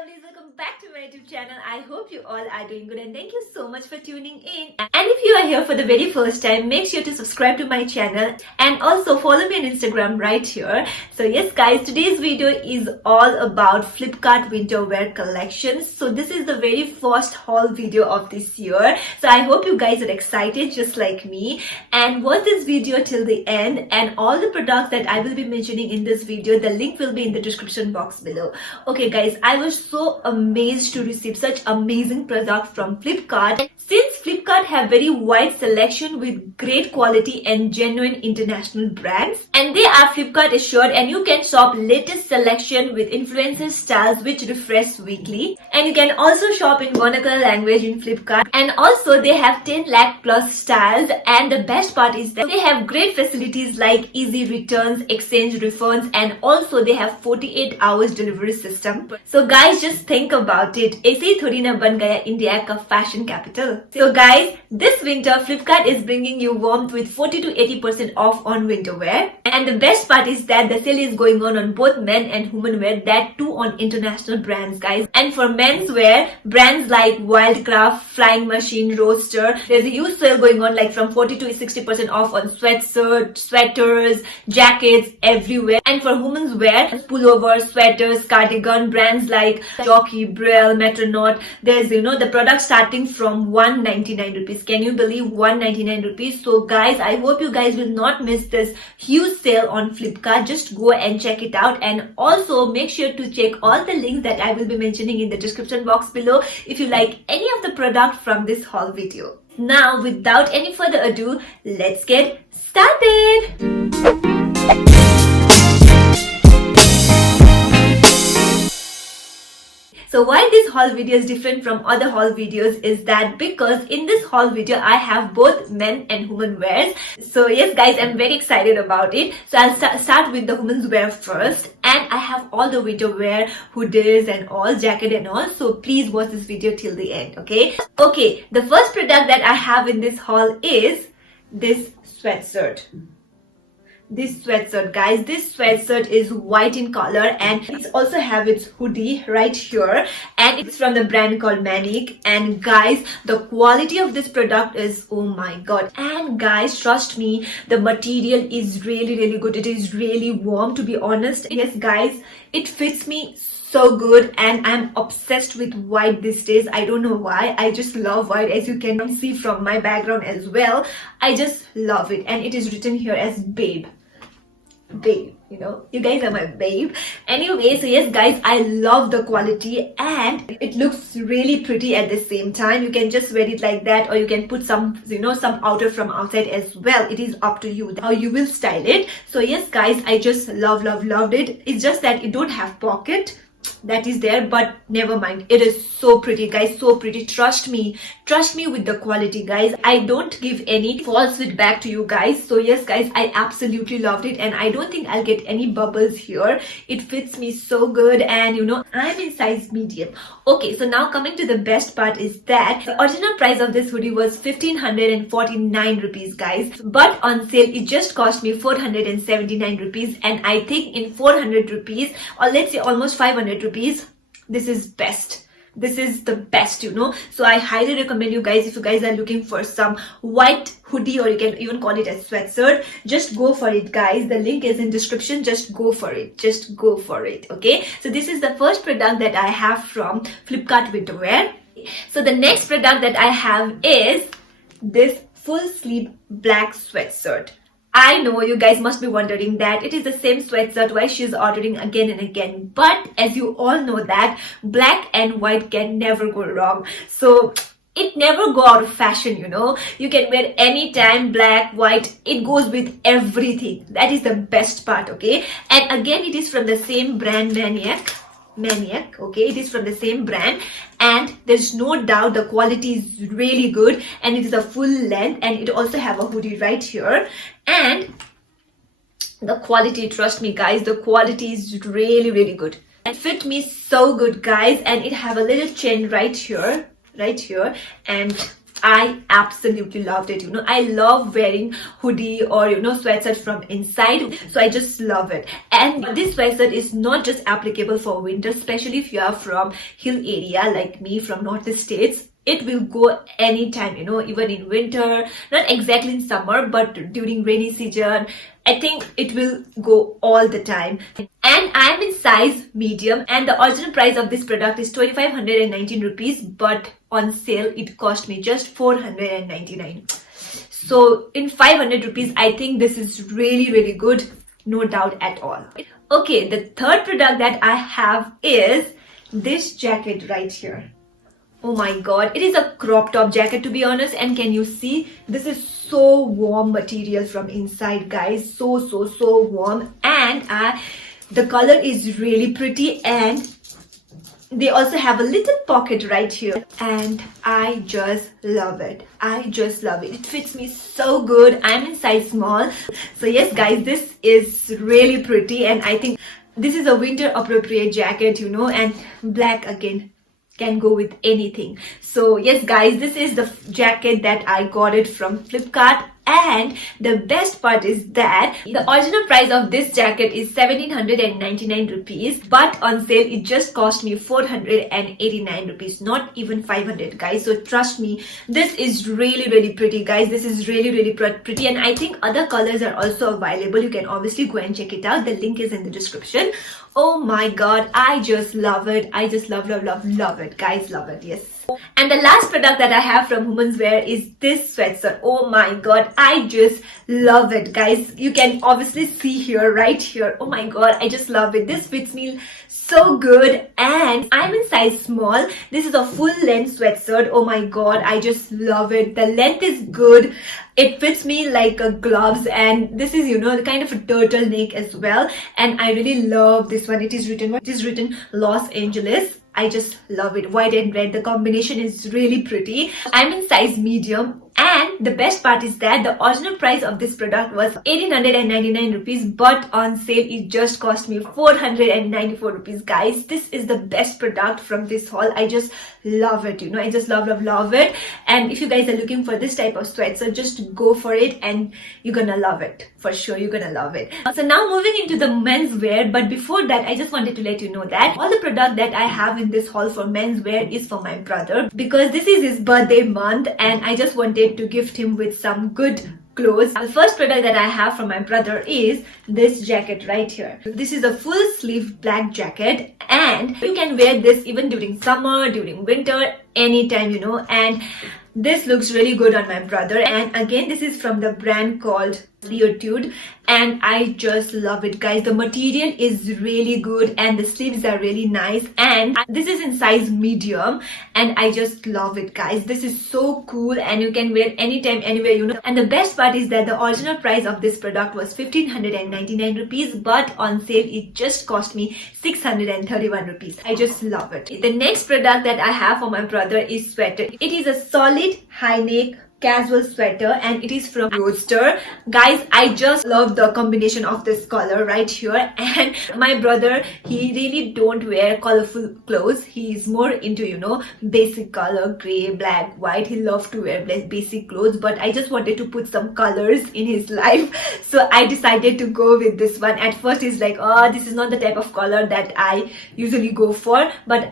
lovelies, welcome back to my YouTube channel. I hope you all are doing good and thank you so much for tuning in. And if you are here for the very first time, make sure to subscribe to my channel and also follow me on Instagram right here. So yes guys, today's video is all about Flipkart winter wear collections. So this is the very first haul video of this year. So I hope you guys are excited just like me and watch this video till the end, and all the products that I will be mentioning in this video, the link will be in the description box below. Okay guys, I was so amazed to receive such amazing products from Flipkart. Since Flipkart have very wide selection with great quality and genuine international brands, and they are Flipkart assured, and you can shop latest selection with influencer styles which refresh weekly, and you can also shop in vernacular language in Flipkart, and also they have 10 lakh plus styles, and the best part is that they have great facilities like easy returns, exchange refunds, and also they have 48 hours delivery system. So guys, just think about it, ऐसे ही थोड़ी ना बन गया India का fashion capital. So guys, this winter Flipkart is bringing you warmth with 40 to 80% off on winter wear, and the best part is that the sale is going on both men and women wear, that too on international brands guys. And for men's wear, brands like Wildcraft, Flying Machine, Roadster, there's a huge sale going on like from 40 to 60% off on sweaters, jackets everywhere. And for women's wear, pullover, sweaters, cardigan, brands like Jockey, Brielle, Metronaut, there's the product starting from 199 rupees. Can you believe 199 rupees? So guys, I hope you guys will not miss this huge sale on Flipkart. Just go and check it out, and also make sure to check all the links that I will be mentioning in the description box below if you like any of the product from this haul video. Now without any further ado, let's get started. So why this haul video is different from other haul videos is that because in this haul video I have both men and women wears. So yes guys, I'm very excited about it. So I'll start with the women's wear first, and I have all the winter wear, hoodies and all, jacket and all. So please watch this video till the end, okay? Okay, the first product that I have in this haul is this sweatshirt. This sweatshirt guys, this sweatshirt is white in color, and it also have its hoodie right here, and it's from the brand called Manic. And guys, the quality of this product is, oh my god. And guys, trust me, the material is really good. It is really warm, to be honest. Yes guys, it fits me so good, and I'm obsessed with white these days. I don't know why, I just love white, as you can see from my background as well. I just love it, and it is written here as babe, you guys are my babe. Anyway, so yes guys, I love the quality, and it looks really pretty at the same time. You can just wear it like that, or you can put some some outer from outside as well. It is up to you how you will style it. So yes guys, I just loved it. It's just that it don't have pocket that is there, but never mind, it is so pretty guys, so pretty. Trust me with the quality guys. I don't give any false feedback to you guys. So yes guys, I absolutely loved it, and I don't think I'll get any bubbles here. It fits me so good, and I'm in size medium. Okay, so now coming to the best part is that the original price of this hoodie was 1549 rupees guys, but on sale it just cost me 479 rupees, and I think in 400 rupees, or let's say almost 500 rupees, this is best. This is the best, So I highly recommend you guys, if you guys are looking for some white hoodie, or you can even call it a sweatshirt, just go for it guys. The link is in description. Just go for it, okay? So this is the first product that I have from Flipkart winter wear. So the next product that I have is this full sleeve black sweatshirt. I know you guys must be wondering that it is the same sweatshirt why she's ordering again and again, but as you all know that black and white can never go wrong. So it never go out of fashion, you can wear anytime, black, white, it goes with everything. That is the best part, okay? And again, it is from the same brand, Maniac, okay? It is from the same brand, and there's no doubt the quality is really good, and it is a full length, and it also have a hoodie right here. And the quality, trust me guys, the quality is really good. It fit me so good guys, and it have a little chain right here, and I absolutely loved it. I love wearing hoodie or sweatshirt from inside, so I just love it. And this sweatshirt is not just applicable for winter, especially if you are from hill area like me from northeast states. It will go anytime, even in winter, not exactly in summer, but during rainy season. I think it will go all the time. And I'm in size medium, and the original price of this product is 2519 rupees, but on sale it cost me just 499. So in 500 rupees, I think this is really, really good. No doubt at all. Okay, the third product that I have is this jacket right here. Oh my god, it is a crop top jacket, to be honest, and can you see, this is so warm material from inside, guys. So warm, and the color is really pretty, and they also have a little pocket right here, and I just love it. I just love it. It fits me so good. I'm in size small. So yes guys, this is really pretty, and I think this is a winter appropriate jacket, and black again can go with anything. So yes guys, this is the jacket that I got it from Flipkart. And the best part is that the original price of this jacket is 1799 rupees, but on sale it just cost me 489 rupees, not even 500 guys. So trust me, this is really pretty guys. This is really pretty, and I think other colors are also available. You can obviously go and check it out. The link is in the description. Oh my god, I just love it. I just love it guys. Love it. Yes. And the last product that I have from Women's Wear is this sweatshirt. Oh my god, I just love it guys. You can obviously see here, right here. Oh my god, I just love it. This fits me so good, and I'm in size small. This is a full length sweatshirt. Oh my god, I just love it. The length is good. It fits me like a gloves, and this is kind of a turtleneck as well, and I really love this one. It is written Los Angeles. I just love it. White and red, the combination is really pretty. I'm in size medium, and the best part is that the original price of this product was 1899 rupees, but on sale it just cost me 494 rupees guys. This is the best product from this haul. I just love it. I just love it. And if you guys are looking for this type of sweatshirt, just go for it, and you're gonna love it for sure. You're gonna love it. So now moving into the men's wear, but before that I just wanted to let you know that all the product that I have in this haul for men's wear is for my brother, because this is his birthday month, and I just wanted to gift him with some good clothes. The first product that I have from my brother is this jacket right here. This is a full sleeve black jacket, and you can wear this even during summer, during winter, anytime, and this looks really good on my brother. And again, this is from the brand called Leotude, and I just love it guys. The material is really good, and the sleeves are really nice, and this is in size medium, and I just love it guys. This is so cool, and you can wear anytime, anywhere, and the best part is that the original price of this product was 1599 rupees, but on sale it just cost me 631 rupees. I just love it. The next product that I have for my brother is sweater. It is a solid high neck casual sweater, and it is from Roadster. Guys, I just love the combination of this color right here. And my brother, he really don't wear colorful clothes. He is more into basic color, gray, black, white. He loves to wear basic clothes, but I just wanted to put some colors in his life, so I decided to go with this one. At first he's like, oh, this is not the type of color that I usually go for, but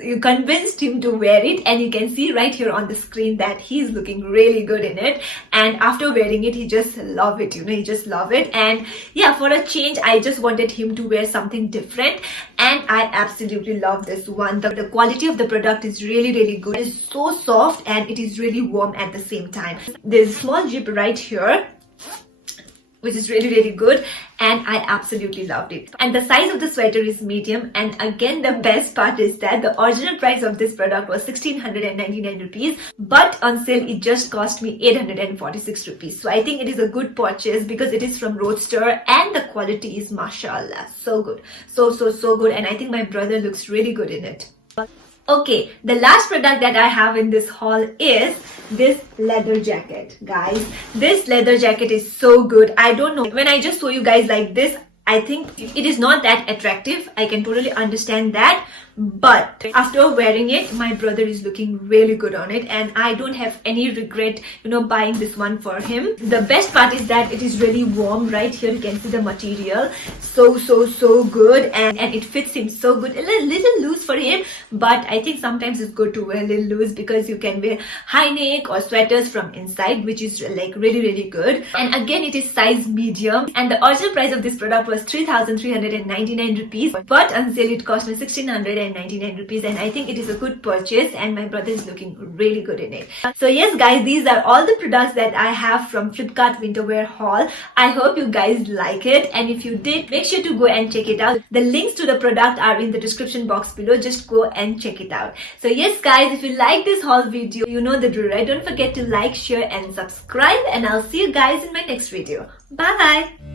you convinced him to wear it, and you can see right here on the screen that he's looking really good in it. And after wearing it, he just love it. He just love it. And yeah, for a change, I just wanted him to wear something different, and I absolutely love this one. The quality of the product is really good. It's so soft, and it is really warm at the same time. There's a small zip right here, which is really good, and I absolutely loved it. And the size of the sweater is medium, and again the best part is that the original price of this product was 1699 rupees, but on sale it just cost me 846 rupees. So I think it is a good purchase because it is from Roadster, and the quality is mashallah so good, so good, and I think my brother looks really good in it. Okay, the last product that I have in this haul is this leather jacket. Guys, this leather jacket is so good. I don't know, when I just show you guys like this, I think it is not that attractive. I can totally understand that. But after wearing it, my brother is looking really good on it, and I don't have any regret, buying this one for him. The best part is that it is really warm. Right here you can see the material, so good, and it fits him so good. A little loose for him, but I think sometimes it's good to wear a little loose because you can wear high neck or sweaters from inside, which is like really good. And again, it is size medium, and the original price of this product was 3,399 rupees, but on sale it cost me 1,699 rupees, and I think it is a good purchase, and my brother is looking really good in it. So yes guys, these are all the products that I have from Flipkart winter wear haul. I hope you guys like it, and if you did, make sure to go and check it out. The links to the product are in the description box below. Just go and check it out. So yes guys, if you like this haul video, you know the drill, right? Don't forget to like, share and subscribe, and I'll see you guys in my next video. Bye.